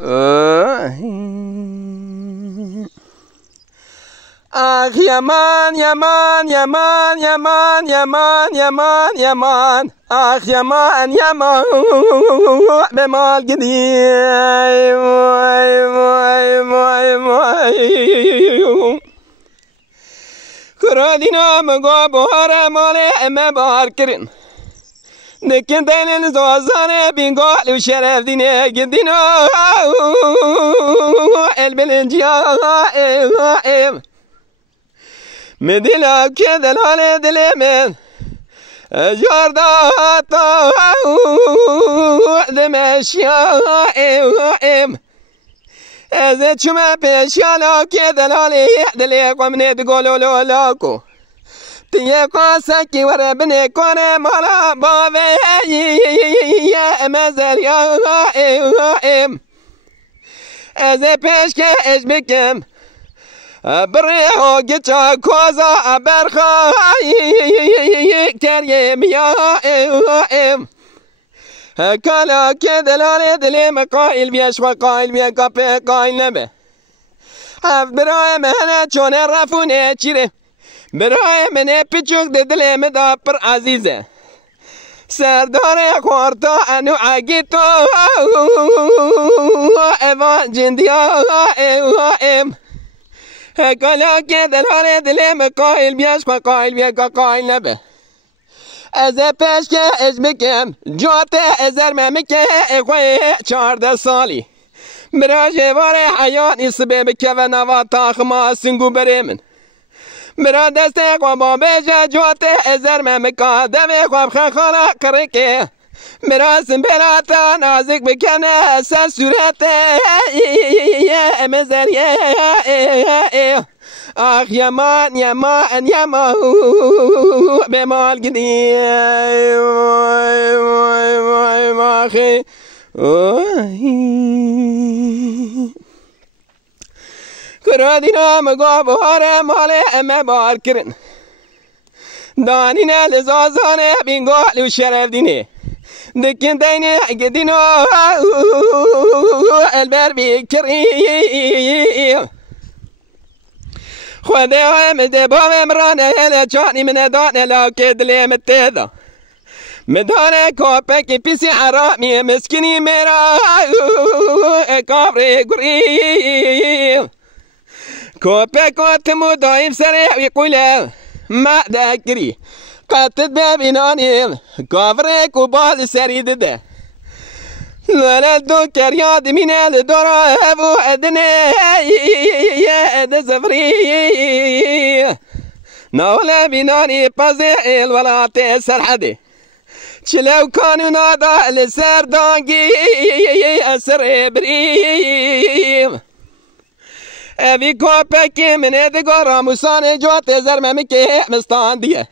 آخ یمان یمان یمان یمان یمان یمان یمان آخ یمان یمان به مال گدی وای وای وای وای کرادینا مگو بهار مال امه بهار کرن نکن دین زازانه بینگال و شرف دینه گدینا البلنجیا مدلا که دلال دل من جارداتا دمشیا از چما پیشالا که دلالی دلی قمنه دگولولو لاکو تیه قاسه کی وره بنه کنه مالا باوه یه مزریا از پیش که اش بکم بره ها گچا کوزا برخایی کریم یا کالا که دلاله دلیم قائل بیش و قائل بیا کپه قائل نبه هفت برای منه چونه رفونه چیره برای منه پیچوک دلیم دا پر عزیزه سردار خورتا انو عگی تو ایوان جندیا کالا که دلاله دلیم قائل بیش و قائل بیا قائل نبه از پیش که از بکم جات ازر ممکه اخوه 14 سالی برای جوار حیات اسبه بکه و نوا تاخ ما سنگو بره من برای دست اخوه با بیجه جات ازر ممکه دوی خواب خانه کرکه برای سنبیلاتا نازک بکنه سر صورت مزریه آخ یمان یمان یمان به مال گدی وای وای وای ماخی کرادینا مگو بهار مال امه بار کرن دانینه لزازانه بینگال و شرف دینه دکن دینه گدینا البر بیکری خدا هم دبام امرانه هل چانی من دانه لاکه دلیم تیدا مدانه کافه که پیسی حرامی مسکنی میرا کابری گری کافه کاتمو دایم سره ویقوله ما داکری قطت ببینانی کابری کبال سری ده لالل دو کریاد مینه لدورا هفو ادنه اد زفری نولا بینانی پازه الولات سرحده چلو کانو نادا لسر دانگی اثر بریم اوی کوپکی منه دگو راموسان جوات زرممی که مستان دیه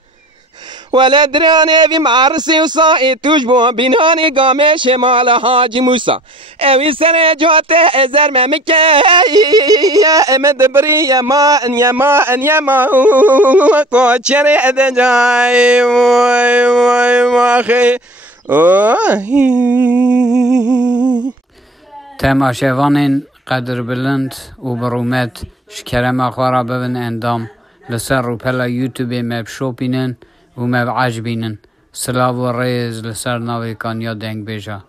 ولا درانه في معرسي وصائي تجبو بيناني قامي شمال حاجي موسى اوي سنة جوته ازر ممكة يا مدبري يا ما يا ما يا ما قوشري ادجاي واي واي واخي تماشاوانین قدر بلند و برومت شکرم اخوارا ببن اندام لسر رو پلا یوتیوب مب شوپینن و مب عجبینن سلاو و ریز لسر ناوی کانیا دنگ بیجا